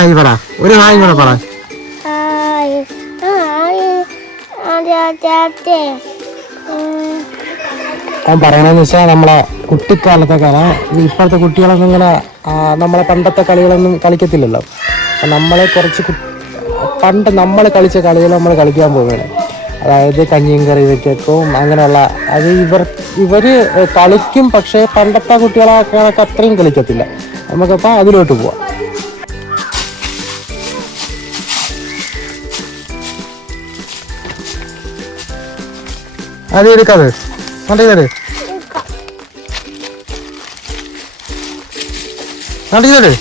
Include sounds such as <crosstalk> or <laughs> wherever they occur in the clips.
Hi പറ. ഒരു hi കൂടെ പറ. ഞാൻ പറയണെന്ന് വെച്ചാൽ നമ്മളെ കുട്ടിക്കാലത്തെ കല. ഇപ്പോഴത്തെ കുട്ടികളൊന്നും ഇങ്ങനെ നമ്മളെ പണ്ടത്തെ കളികളൊന്നും കളിക്കത്തില്ലല്ലോ. നമ്മളെ കുറച്ച് പണ്ട് നമ്മൾ കളിച്ച കളികൾ നമ്മൾ കളിക്കാൻ പോവുകയാണ്. അതായത് കഞ്ഞിയും കറി വെക്കും അങ്ങനെയുള്ള അത് ഇവർ ഇവർ കളിക്കും പക്ഷേ പണ്ടത്തെ കുട്ടികളൊക്കെ അത്രയും കളിക്കത്തില്ല. നമുക്കപ്പോൾ അതിലോട്ട് പോവാം. അത് എടുക്കാതെ. കണ്ടില്ലേ കണ്ടില്ലേ ഏയ്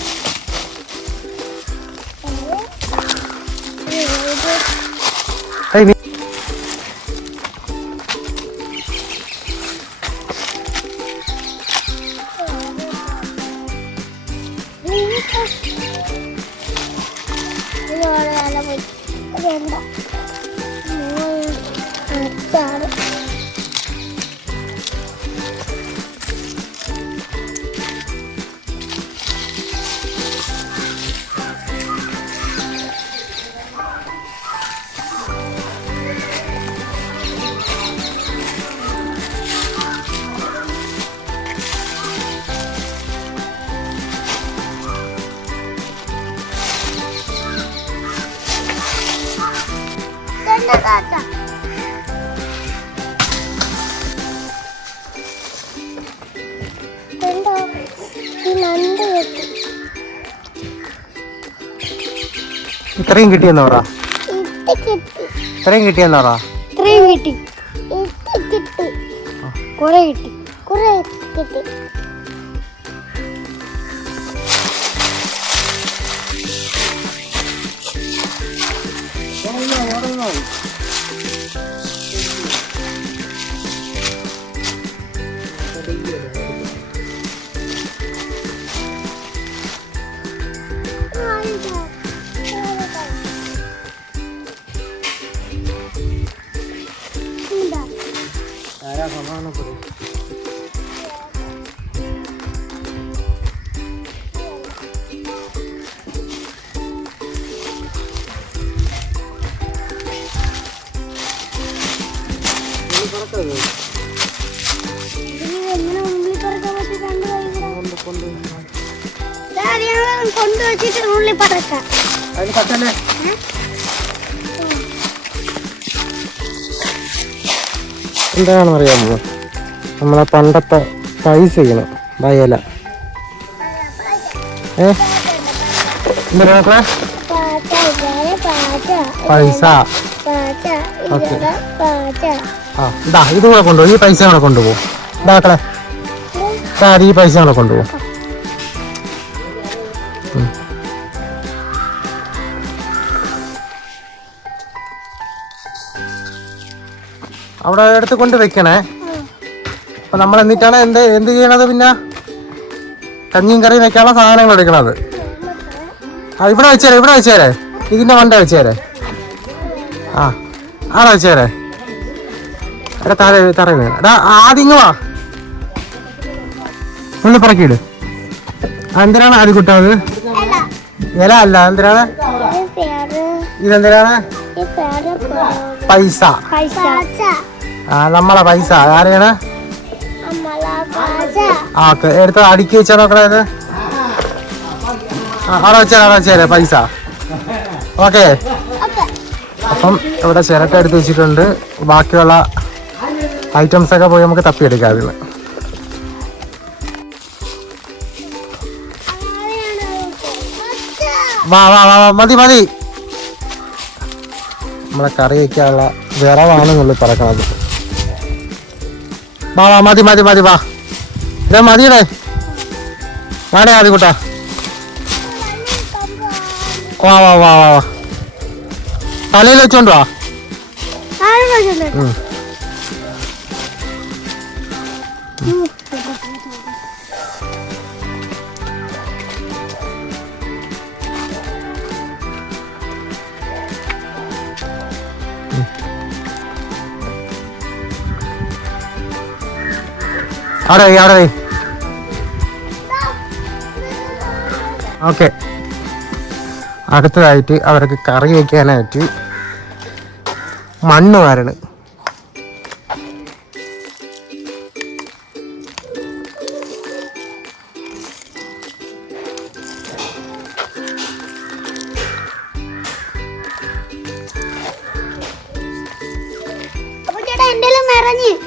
കണ്ടോ ഈ നണ്ട് വെട്ടി ഇത്രയും കിട്ടിയെന്ന് കിട്ടി ഇത്രയും കിട്ടിയെന്ന് പറ. ഇത്രയും കിട്ടി. ഇട്ട് കിട്ടി. കുറെ കിട്ടി. കുറെ കിട്ടി. ഇതിന് എന്താണെന്ന് അറിയാമോ നമ്മളെ പണ്ടത്തെ പൈസ ചെയ്യണം. വയല ഏ? പാച്ച പൈസ. ഓക്കേ. കൊണ്ടുപോകും ഈ പൈസ കൂടെ കൊണ്ടുപോകും ഇതാക്കളെ ഈ പൈസ കൂടെ കൊണ്ടുപോകും അവിടെ എടുത്ത് കൊണ്ട് വെക്കണേ. അപ്പൊ നമ്മൾ എന്നിട്ടാണ് എന്ത് എന്ത് ചെയ്യണത് പിന്നെ? കഞ്ഞിയും കറിയും വെക്കാനുള്ള സാധനങ്ങൾ എടുക്കണത്. ആ ഇവിടെ വെച്ചേരെ ഇവിടെ വെച്ചേരെ. ഇതിന്റെ വണ്ട വെച്ചേരെ. ആ ആടെ വെച്ചേരെ. എടാ തറ തറ എടാ ആദ്യം വാ. ഉള്ളി പറക്കിയിട് എന്തിനാണ് ആദ്യം കുട്ടാത് ഇല അല്ല എന്തിനാണ്? ഇതെന്തിനാണ്? പൈസ. പൈസ. നമ്മളെ പൈസ. ആരെയാണ്? ഓക്കെ. എടുത്ത് അടുക്കി വെച്ചാ നോക്കണേ ഇത്. അവിടെ വെച്ചാ അവിടെ വെച്ചേരെ പൈസ. ഓക്കെ. അപ്പം ഇവിടെ ചിരട്ട എടുത്ത് വെച്ചിട്ടുണ്ട്. ബാക്കിയുള്ള ഐറ്റംസ് ഒക്കെ പോയി നമുക്ക് തപ്പിയെടുക്കാം അതിൽ വാ വാ വാ വാ, മതി മതി. നമ്മളെ കറി വയ്ക്കാനുള്ള വിറവാണെന്നുള്ളു പറക്കണത് വാ വാ മതി മതി മതി വാ. ഇതാ മതിയടേ വാടേ ആദ്യ കൂട്ടാ വാ വാ വാ വാ വാ. തലയിൽ വെച്ചോണ്ട് വാ. അവിടെ വൈ അവിടെ വൈ. ഓക്കെ. അടുത്തതായിട്ട് അവർക്ക് കറി വയ്ക്കാനായിട്ട് മണ്ണ് വാരണ്.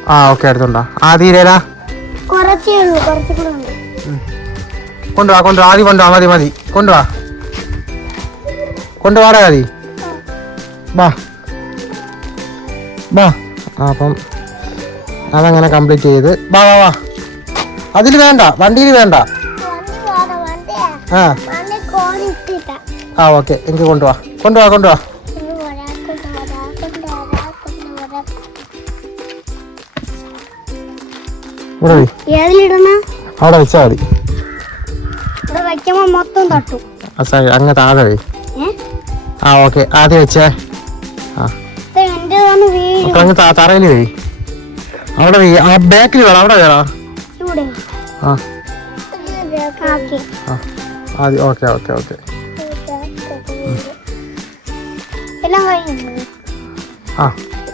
ആ ഓക്കെ അടുത്തുണ്ടോ? ആ കുറച്ചേ കൊണ്ടുവാ കൊണ്ടുവാ. ആദ്യം കൊണ്ടുവാ മതി മതി. കൊണ്ടുവാ. കൊണ്ടുവാടാ മതി ബാ. ബാ. ആ, അപ്പം അതങ്ങനെ കംപ്ലീറ്റ് ചെയ്ത് ബാ വാ വാ അതിൽ വേണ്ട വണ്ടിയിൽ വേണ്ട. ആ. ആ ഓക്കെ. എനിക്ക് കൊണ്ടുവാ. കൊണ്ടുവാ കൊണ്ടുവാ. ഇവിടെ അവിടെ വെച്ചാൽ മതി. മൊത്തം തട്ടു. അങ്ങ് താഴെ വേ ആ ഓക്കെ. ആദ്യം വെച്ചേ. ആ. അങ്ങ് തറയിൽ വേ അവിടെ വേ ആ ബാക്കിൽ വേണം. അവിടെ വേണം ആ. ആദ്യം ഓക്കെ ഓക്കെ ഓക്കെ. ആ.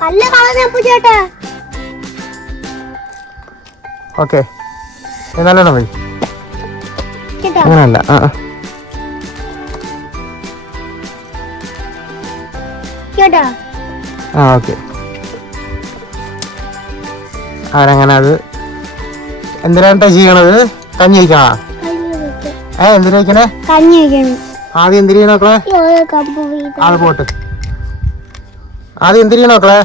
അല്ല ചേട്ടാ ഓക്കെ. നല്ലോണം വഴി അങ്ങനല്ല. ആ ആ. ഓക്കെ. അവരങ്ങനെ അത് എന്തിനാ ചെയ്യണത്? കഞ്ഞി വയ്ക്കണോ ഏ എന്തിനാ വയ്ക്കണേ കഞ്ഞി വയ്ക്കണം ആദ്യം എന്തിരി നോക്കളെ അത് പോട്ട്. ആദ്യം എന്തിരി നോക്കളെ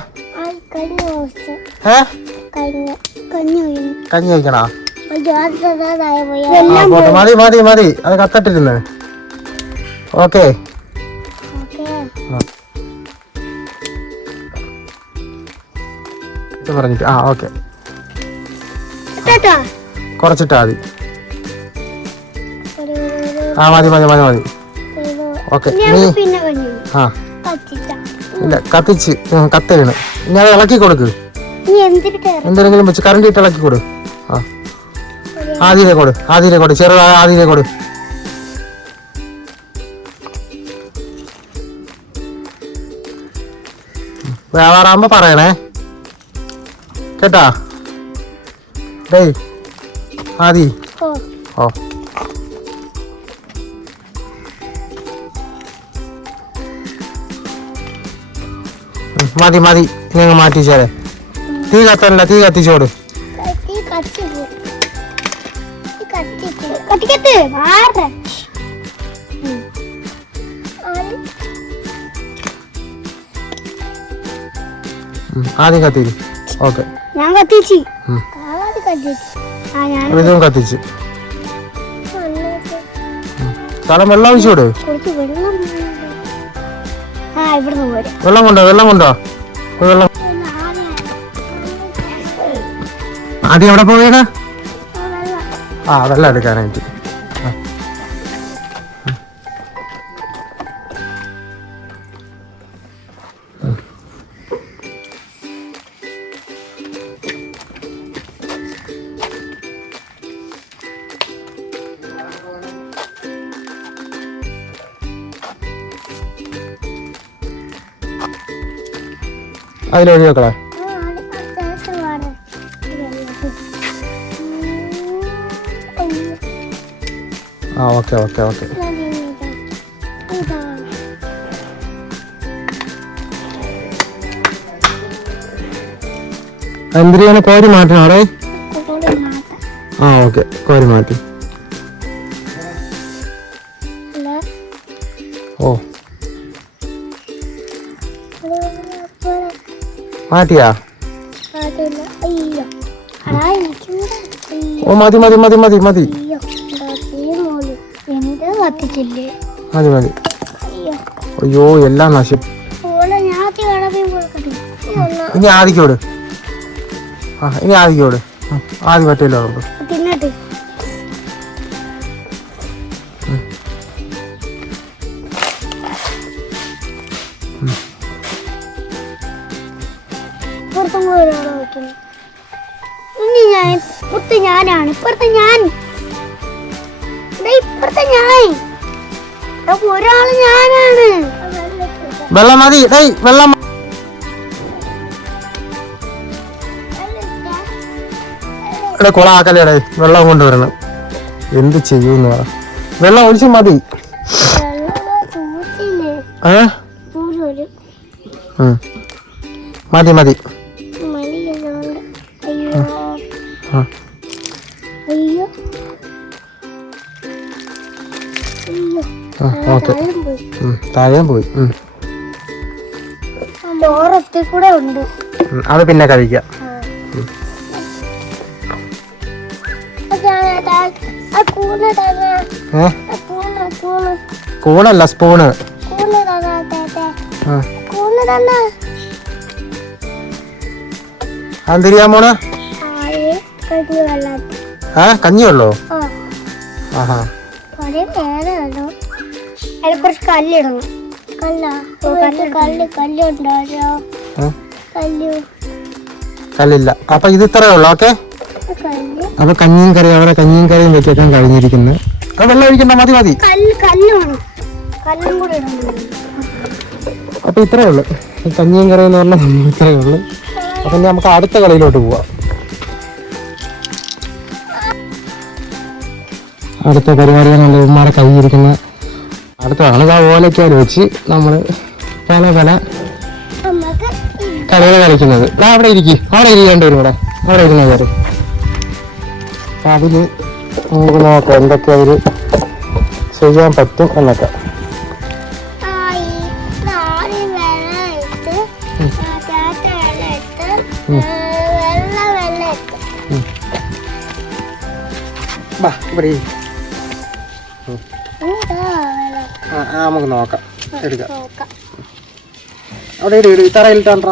ഏ? കഞ്ഞി കഴിക്കണോ. ആ പോട്ട്. മതി മതി മതി. അത് കത്തട്ടിരുന്ന്. ഓക്കെ. പറഞ്ഞിട്ട് ആ ഓക്കെ. ചേട്ടാ കുറച്ചിട്ടാ മതി. ആ മതി മതി മതി മതി. ഓക്കെ. ആ. ഇല്ല കത്തിച്ച് ഉം, ഇനി അത് ഇളക്കി കൊടുക്ക്. എന്തെങ്കിലും വെച്ച് കറണ്ട് ഇട്ട് ഇളക്കി കൊടു. ആ. ആദ്യത്തെ കൊടു ആദ്യത്തെ കൊടു ചെറു ആദ്യത്തെ കൊടു. വ്യാപാറാകുമ്പോ പറയണേ. കേട്ടാ? ഡേയ് ആദി. ഓ. മതി മതി. മതി മാറ്റി മാറ്റിച്ചേരെ തീ കത്തല്ല തീ കത്തിച്ചോട് ആദ്യം കത്തിരി ഓക്കെ. ഞാൻ കത്തിച്ച്. ഇതും കത്തിച്ച്. സ്ഥലം വെള്ളം ആവശ്യമുണ്ട് വെള്ളം കൊണ്ടോ വെള്ളം കൊണ്ടോ? വെള്ളം ആദ്യം എവിടെ പോയാണ് ആ വെള്ളം എടുക്കാനായിട്ട് ആ. ആ ഓക്കെ ഓക്കെ ഓക്കെ. എന്തിനാണ് കോരി മാറ്റണം അവിടെ? ആ ഓക്കെ കോരി മാറ്റി. ഓ. മാറ്റിയാ? ഓ മതി മതി മതി മതി മതി. കത്തിച്ചില്ലേ? മതി മതി. അയ്യോ. എല്ലാം നശി. ഇനി ആദിക്കോട് ആ ഇനി ആദിക്കോട് ആദ്യം പറ്റില്ല വെള്ളം മതി. ദൈ വെള്ളം. എടേ കുളമാക്കല്ലേടേ വെള്ളം കൊണ്ടുവരണം. എന്ത് ചെയ്യൂന്ന് പറ. വെള്ളം ഒഴിച്ച് മതി. ഏ. മതി മതി. ഓക്കെ. താഴെ പോയി. ചോറൊത്തി കൂടെ ഉണ്ട് അത് പിന്നെ കഴിക്കാം. കൂണല്ല സ്പൂണ്. അതെന്തിരിയാ മോൾ? ഏ കഞ്ഞിയുള്ളോ? ആഹാ. കുറച്ച് കല്ലിടണം. കല്ലില്ല. അപ്പൊ ഇത് ഇത്രേ ഉള്ളു ഓക്കെ? അപ്പൊ കഞ്ഞിയും കറിയും അവരെ കഞ്ഞിയും കറിയും വെക്കാൻ കഴിഞ്ഞിരിക്കുന്നത് അത് വെള്ളം ഒഴിക്കണ്ട മതി മതി. അപ്പൊ ഇത്രേ ഉള്ളു. ഈ കഞ്ഞിയും കറിയും എന്ന് പറഞ്ഞാൽ ഇത്രേ ഉള്ളു. അപ്പൊ ഇനി നമുക്ക് അടുത്ത കളിയിലോട്ട് പോവാം. അടുത്ത പരിപാടിയാണ് നല്ല ഉമ്മാരെ കൈയിരിക്കുന്ന അടുത്തതാണ് ആ ഓലയ്ക്ക് വെച്ച് നമ്മൾ പല പല കളികൾ കളിക്കുന്നത്. അവിടെ ഇരിക്കും. അവിടെ ഇരിക്കേണ്ടവരും ഇവിടെ അവിടെ ഇരുന്ന കയറി അപ്പൊ അതിൽ നമുക്ക് നോക്കാം എന്തൊക്കെ അവർ ചെയ്യാൻ പറ്റും എന്നൊക്കെ. ആയി നമുക്ക് നോക്കാം. എടുക്കാം. അവിടെ ഇടി തറയിൽ തറയിലിട്ടാണ്ടാ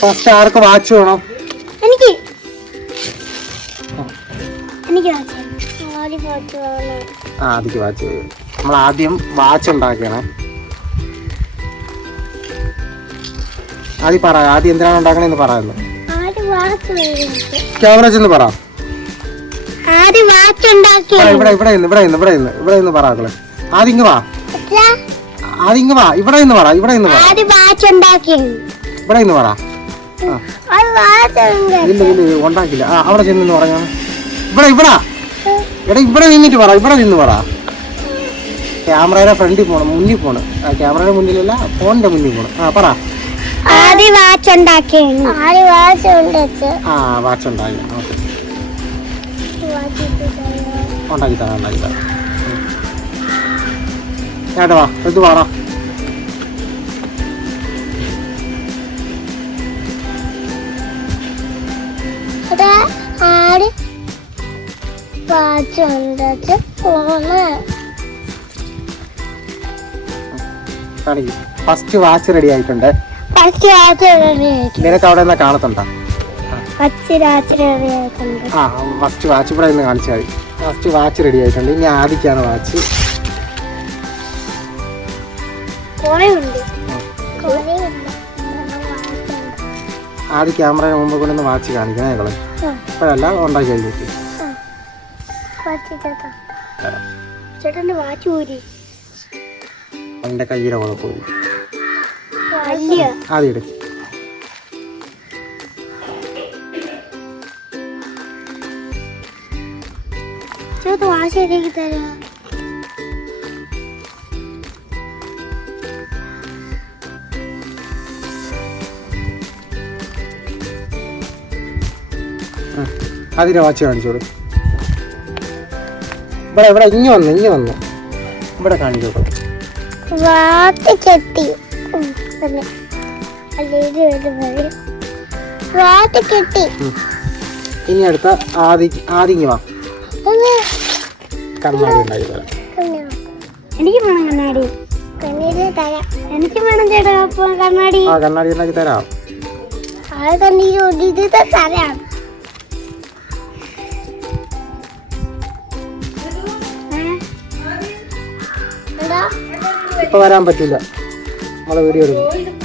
ഫസ്റ്റ് ആർക്ക് വാച്ച് വേണം? എനിക്ക്. ആ. അതിക്ക് വാച്ച് നമ്മൾ ആദ്യം വാച്ച് ഉണ്ടാക്കണേ. ആദ്യം പറ ആദ്യം എന്തിനാണ് ഉണ്ടാക്കണേന്ന് പറയുന്നു ആദ്യം വാച്ച് വേണം ക്യാമറ ചെന്ന് പറ. ഇവിടെ ഇവിടെ പറ മക്കളെ. ആദ്യം ഇങ്ങ് വാ. ആദ്യം ഇങ്ങ് വാ. ഇവിടെ നിന്ന് പറ ഇവിടെ പറ. ഇവിടെ ആ. ഇല്ല ഇല്ല ഉണ്ടാക്കില്ല. ആ അവിടെ ചെന്ന് പറഞ്ഞാ ഇവിടെ ഇവിടെ. എടാ ഇവിടെ നിന്നിട്ട് പറ ഇവിടെ നിന്ന് പറ. ക്യാമറയുടെ ഫ്രണ്ടിൽ പോണം മുന്നിൽ പോണം. ആ ക്യാമറയുടെ മുന്നിലല്ല ഫോണിന്റെ മുന്നിൽ പോണം. ആ പറ. ആദ്യം വാച്ച് ഉണ്ടാക്കി ആദ്യം വാച്ച് ഉണ്ടാക്കി ആ വാച്ച് ഉണ്ടാക്കി ഉണ്ടാക്കി തരാം ഉണ്ടാക്കി തരാം ചേട്ടാ വാ ഇത് വാടാ ഫസ്റ്റ് വാച്ച് റെഡി ആയിട്ടുണ്ട്. ഫസ്റ്റ് വാച്ച് റെഡി ആയിട്ടുണ്ട്. നിനക്ക് അവിടെ നിന്ന് കാണത്തുണ്ടോ? ഫസ്റ്റ് വാച്ച് റെഡി ആയിട്ടുണ്ട്. ആ ഫസ്റ്റ് വാച്ച് ഇവിടെ നിന്ന് കാണിച്ചാൽ മതി. ഫസ്റ്റ് വാച്ച് റെഡി ആയിട്ടുണ്ട്. ഇനി ആദിക്കാണ് വാച്ച് ആദ്യ ക്യാമറയുടെ മുമ്പ് കൊണ്ടൊന്ന് വാച്ച് കാണിക്കണേ ഞങ്ങൾ ഇപ്പോഴല്ല ഉണ്ടാക്കി കഴിഞ്ഞിട്ട്. എന്റെ കയ്യിലെ കുഴപ്പമില്ല. ആദ്യം എടുക്കും ചേട്ടാ വാച്ച് ശരിയാക്കി തരാം അതിന്റെ വാച്ച് കാണിച്ചോളൂ ഇവിടെ ഇവിടെ ഇങ്ങി വന്നു ഇങ്ങി വന്നു ഇവിടെ കാണിച്ചോളൂ വാത്ത് കെട്ടി തന്നെ. അല്ല, ഇത് ഒരു വഴി. വാത്ത് ഇനി അടുത്ത ആദി ആദ്യം ഇങ്ങി വാ ഒന്ന് കണ്ണാടി ഉണ്ടാക്കി തരാം എനിക്ക് വേണം കണ്ണാടി കണ്ണീര് തരാം എനിക്ക് വേണം ചേട്ടാ കണ്ണാടി ആ കണ്ണാടി ഉണ്ടാക്കി തരാം തരാം ഇപ്പൊ വരാൻ പറ്റില്ല നമ്മളെ വീഡിയോ എടുക്കും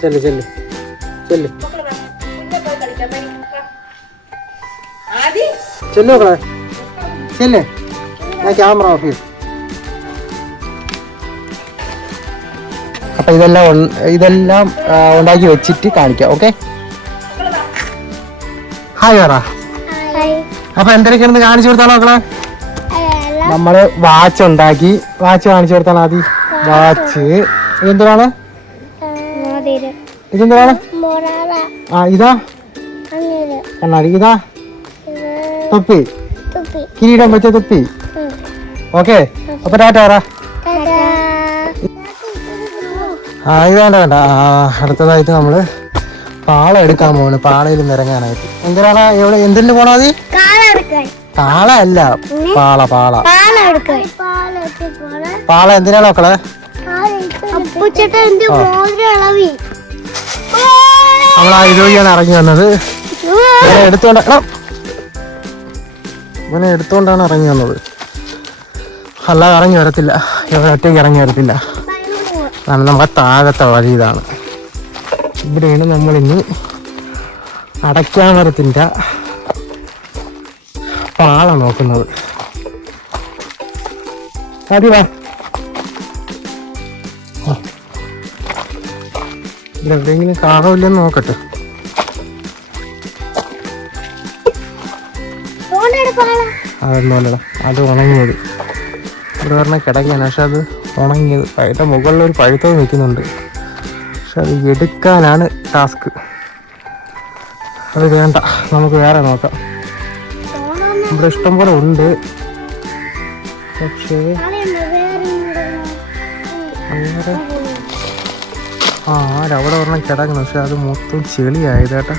ചെല്ല് ചെല്ല് ചെല്ല്. ചെല്ലു മക്കളെ. ചെല്ല്. ഞാൻ ക്യാമറ ഓഫ് ചെയ്തു അപ്പൊ ഇതെല്ലാം ഇതെല്ലാം ഉണ്ടാക്കി വെച്ചിട്ട് കാണിക്കാം ഓക്കെ? ഹായ് ഹായ് അപ്പൊ എന്തൊക്കെയാണെന്ന് കാണിച്ചു കൊടുത്താലോ മക്കളെ? നമ്മൾ വാച്ച് ഉണ്ടാക്കി. വാച്ച് കാണിച്ചു കൊടുത്താൽ ആദ്യം വാച്ച് ഇതെന്താണ് മോതിരം ഇതെന്താണ് ആ ഇതാ? കണ്ണാടി ഇതാ? തൊപ്പി. തുപ്പി. കിരീടം വെച്ച തൊപ്പി. ഓക്കെ. അപ്പൊ ടാറ്റാറാ. ആ ഇത് വേണ്ട വേണ്ട. അടുത്തതായിട്ട് നമ്മൾ പാള എടുക്കാൻ പോണ് പാളയിൽ നിറങ്ങാനായിട്ട് ഇറങ്ങാനായിട്ട്. എന്തിനാണ് എവിടെ എന്തിനു പോണാ മതി കാലെടുക്കാൻ പാള അല്ല. പാള പാള. പാലെടുക്കാൻ പാള എന്തിനാണ് മക്കളെ നമ്മൾ ആ. ഇറങ്ങി വന്നത്. ഇവനെ എടുത്തോണ്ട എടാ. ഇവനെ എടുത്തോണ്ടാണ് ഇറങ്ങി വന്നത്. അല്ലാതെ ഇറങ്ങി വരത്തില്ല. ഇവൻ ഒറ്റയ്ക്ക് ഇറങ്ങി വരത്തില്ല. അതാണ് നമ്മുടെ താഴത്തെ വഴി ഇതാണ്. ഇവിടെയാണ് നമ്മളിന്ന് അടയ്ക്കാമരത്തിന്റെ പാള നോക്കുന്നത്. മതി വാ. ഇതിലെവിടെയെങ്കിലും കാണുമില്ലെന്ന് നോക്കട്ടെ. അതൊന്നുമല്ലടാ അത് ഉണങ്ങിയത്. ഇവിടെ പറഞ്ഞാൽ കിടക്കാൻ പക്ഷെ അത് ഉണങ്ങിയത്. അതിന്റെ മുകളിൽ ഒരു പഴുത്തത് നിൽക്കുന്നുണ്ട്. പക്ഷെ അത് എടുക്കാനാണ് ടാസ്ക് അത് വേണ്ട നമുക്ക് വേറെ നോക്കാം. ഇവിടെ ഇഷ്ടംപോലെ ഉണ്ട്. പക്ഷേ വേറെ ആ അവിടെ ഒരെണ്ണം കിടക്കുന്നു. പക്ഷെ അത് മൊത്തം ചെളിയായത് കേട്ടാ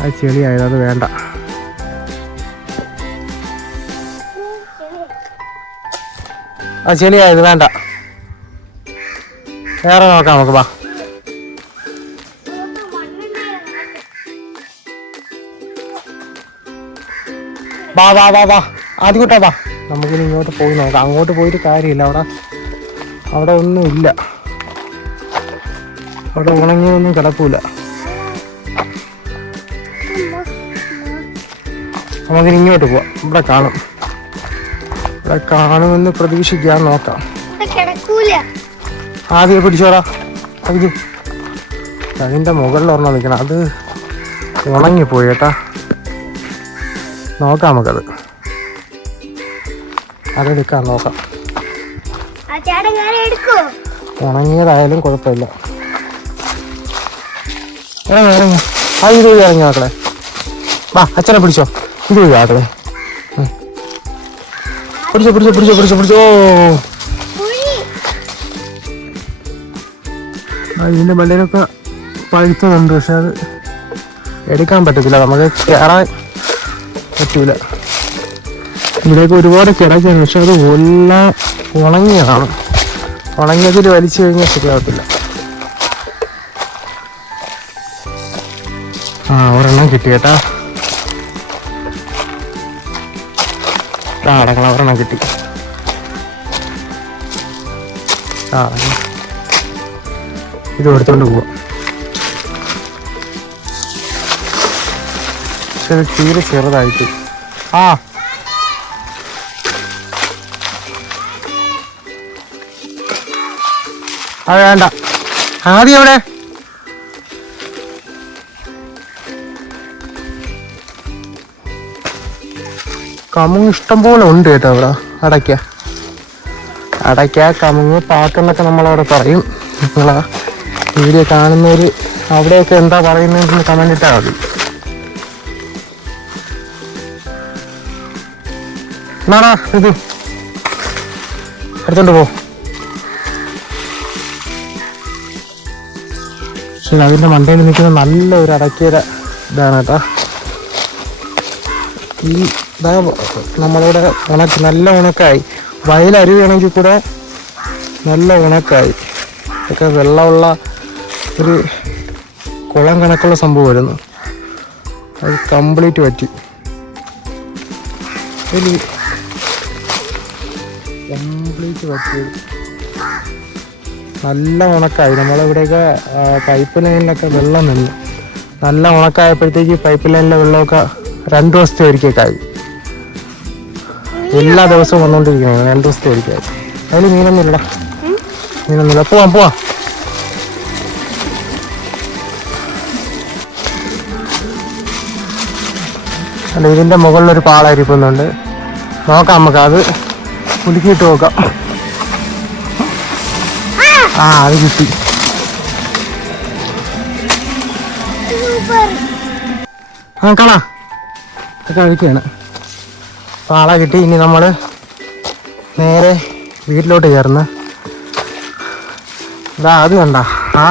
അത് ചെളിയായത് അത് വേണ്ട. ആ ചെളിയായത് വേണ്ട. വേറെ നോക്കാം നമുക്ക് വാ. വാ വാ വാ വാ. ആദ്യം കൂട്ടാ വാ. നമുക്കിനി ഇങ്ങോട്ട് പോയി നോക്കാം. അങ്ങോട്ട് പോയിട്ട് കാര്യമില്ല. അവിടെ അവിടെ ഒന്നും ഇല്ല അവിടെ ഉണങ്ങിയൊന്നും കിടക്കൂല. നമുക്കിനി ഇങ്ങോട്ട് പോവാം. ഇവിടെ കാണും. ഇവിടെ കാണുമെന്ന് പ്രതീക്ഷിക്കാൻ നോക്കാം. ആദ്യം പിടിച്ചോടാ. അതിന് അതിന്റെ മുകളിൽ ഒരെണ്ണം നിൽക്കണം. അത് ഉണങ്ങിപ്പോയി കേട്ടാ നോക്കാം നമുക്കത്. അതെടുക്കാം നോക്കാം. ഉണങ്ങിയതായാലും കുഴപ്പമില്ല. മക്കളെ. വാ അച്ഛനെ പിടിച്ചോ. ഇത് മക്കളെ. പിടിച്ചോ പിടിച്ചോ പിടിച്ചോ പിടിച്ചോ പിടിച്ചോ. ഇതിന്റെ മണ്ടയിലൊക്കെ പഴുത്തതുണ്ട് പക്ഷെ അത് എടുക്കാൻ പറ്റത്തില്ല. നമുക്ക് കയറാൻ പറ്റൂല. ഇവിടെയൊക്കെ ഒരുപാട് കിടക്കാണ് പക്ഷെ അത് ഒല്ല ഉണങ്ങിയതാണ്. ഉണങ്ങിയതിൽ വലിച്ചു കഴിഞ്ഞാൽ ശരിയാവത്തില്ല. ആ ഒരെണ്ണം കിട്ടി കേട്ടാ. അടങ്ങള ഒരെണ്ണം കിട്ടി. ആ ഇത് എടുത്തോണ്ട് പോവാം. തീരെ ചെറുതായിട്ട്. ആ. അത് വേണ്ട. ആദ്യം എവിടെ? കമുങ്ങ് ഇഷ്ടം പോലെ ഉണ്ട് കേട്ടോ അവിടെ. അടയ്ക്ക. അടയ്ക്ക കമുങ് പാക്കെന്നൊക്കെ നമ്മളവിടെ പറയും. നിങ്ങളാ വീഡിയോ കാണുന്നവർ അവിടെയൊക്കെ എന്താ പറയുന്നതെന്ന് കമന്റ് ഇട്ടാൽ മതി. എന്നാടാ ഇത്. എടുത്തോണ്ട് പോ. പക്ഷേ അതിന്റെ മണ്ടയിൽ നിൽക്കുന്ന നല്ല ഒരു അടക്കിയ ഇതാണ് കേട്ടോ. ഈ ഇതാ നമ്മളിവിടെ ഉണക്ക് നല്ല ഉണക്കായി. വയലരുവാണെങ്കിൽ കൂടെ നല്ല ഉണക്കായി. ഒക്കെ വെള്ളമുള്ള ഒരു കുളം കണക്കുള്ള വരുന്നു അത് കംപ്ലീറ്റ് പറ്റി. കംപ്ലീറ്റ് പറ്റി. നല്ല ഉണക്കായി. നമ്മളിവിടെയൊക്കെ പൈപ്പ് ലൈനിലൊക്കെ വെള്ളം നിന്നു. നല്ല ഉണക്കായപ്പോഴത്തേക്ക് പൈപ്പ് ലൈനിലെ വെള്ളമൊക്കെ രണ്ട് ദിവസത്തെ ഒരിക്കൽ ആയി എല്ലാ ദിവസവും വന്നുകൊണ്ടിരിക്കുകയാണ് രണ്ട് ദിവസത്തെ ഒരിക്കലായി അതിൽ മീനൊന്നുമില്ല മീനൊന്നുമില്ല. പോവാം പോവാം. അല്ല ഇതിന്റെ മുകളിലൊരു പാള ഇരിക്കുന്നുണ്ട് നോക്കാം നമുക്ക് അത് കുലുക്കിയിട്ട് നോക്കാം. ആ അത് കിട്ടി. ആ കളാ. കഴിക്കുകയാണ് പാള കിട്ടി. ഇനി നമ്മൾ നേരെ വീട്ടിലോട്ട് കയറുന്ന. ഇതാ അത് കണ്ട. ആ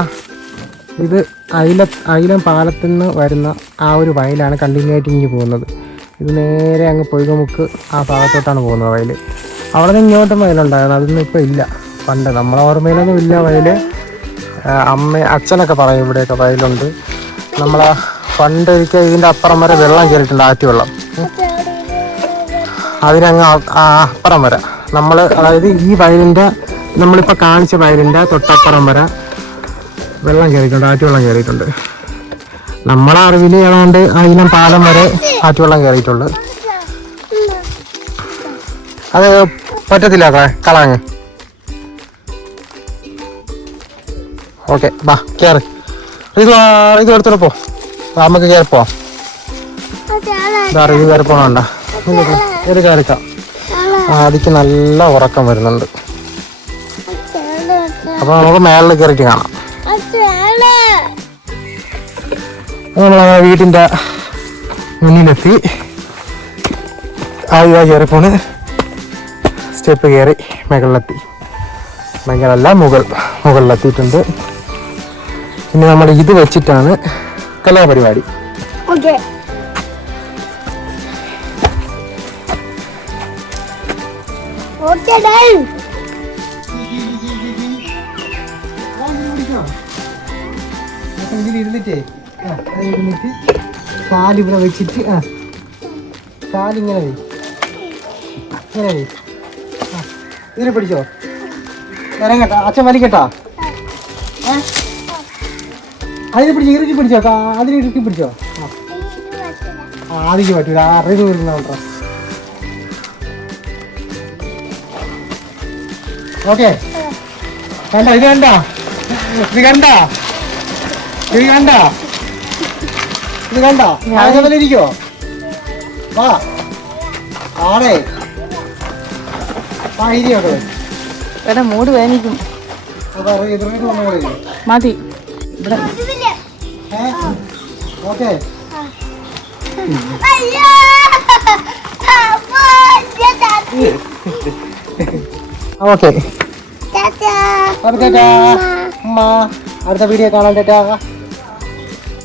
ഇത് അയില അയിലം പാലത്തിൽ നിന്ന് വരുന്ന ആ ഒരു വയലാണ് കണ്ടിന്യൂ ആയിട്ട് ഇങ്ങനെ പോകുന്നത്. ഇത് നേരെ അങ്ങ് പൊയ്കമുക്ക് ആ ഭാഗത്തോട്ടാണ് പോകുന്നത് വയൽ അവിടെ നിന്ന് ഇങ്ങോട്ടും വയലുണ്ടായിരുന്നു. അതൊന്നും ഇപ്പോൾ ഇല്ല. പണ്ട് നമ്മളെ ഓർമ്മയിലൊന്നും ഇല്ല വയൽ അമ്മ അച്ഛനൊക്കെ പറയും ഇവിടെയൊക്കെ വയലുണ്ട്. നമ്മളെ പണ്ടൊരിക്കൽ ഇതിന്റെ അപ്പുറം വരെ വെള്ളം കയറിയിട്ടുണ്ട് ആറ്റുവെള്ളം. അതിനങ്ങ് അപ്പുറം വരെ. നമ്മൾ അതായത് ഈ വയലിന്റെ നമ്മളിപ്പോൾ കാണിച്ച വയലിന്റെ തൊട്ടപ്പുറം വരെ വെള്ളം കയറിയിട്ടുണ്ട് ആറ്റുവെള്ളം കയറിയിട്ടുണ്ട്. നമ്മളെ അറിവിൽ ഏതാണ്ട് അതിനും പാലം വരെ ആറ്റുവെള്ളം കയറിയിട്ടുണ്ട്. അത് പറ്റത്തില്ല കളാങ് കളാങ്ങ്. ഓക്കെ വാ കയറി ഇത് ഇത് എടുത്തോട്ട് പോ. നമുക്ക് കയറിപ്പോ അറിവ് ഇതാ ഇത് കയറി പോകണ്ട ഒരു കയറിക്കാം ആദിക്ക് നല്ല ഉറക്കം വരുന്നുണ്ട്. അപ്പൊ നമുക്ക് മേളിൽ കയറിയിട്ട് കാണാം. നമ്മൾ വീടിന്റെ മുന്നിലെത്തി. ആദ്യ കയറി പോണ് സ്റ്റെപ്പ് കയറി മുകളിലെത്തി. മുകളല്ല മുകൾ മുകളിലെത്തിയിട്ടുണ്ട്. ഇനി നമ്മൾ ഇത് വെച്ചിട്ടാണ് കലാപരിപാടി. ഓക്കെ. ഇരുന്നിട്ടേ കാലിവിടെ വെച്ചിട്ട് ആ. കാലിങ്ങനെ ഇങ്ങനെ ആ ഇതിനെ പിടിച്ചോ. ഇറങ്ങട്ടാ അച്ഛൻ വലിക്കട്ടാ. ഏ? അതിനെ പിടിച്ച് ഇറുക്കി പിടിച്ചോ അതിനെ ഇറുക്കി പിടിച്ചോ. ആ. ആ, ആദിക്ക് പറ്റൂല. അറിവ് വരുന്നുണ്ടോ ഓക്കെ. കണ്ട ഇത് കണ്ട? ഇത് കണ്ട? ഇത് കണ്ട? ഇത് കണ്ട? ഞാൻ ഇരിക്കോ വാ. ആടേ ആ ഇരിയോട്ടെ എടാ മൂട് വേനിക്കും. മതി. ഇവിടെ. ഓക്കെ. അയ്യോ. <laughs> ഓക്കെ. അടുത്ത വീഡിയോ കാണാൻ ചേട്ടാ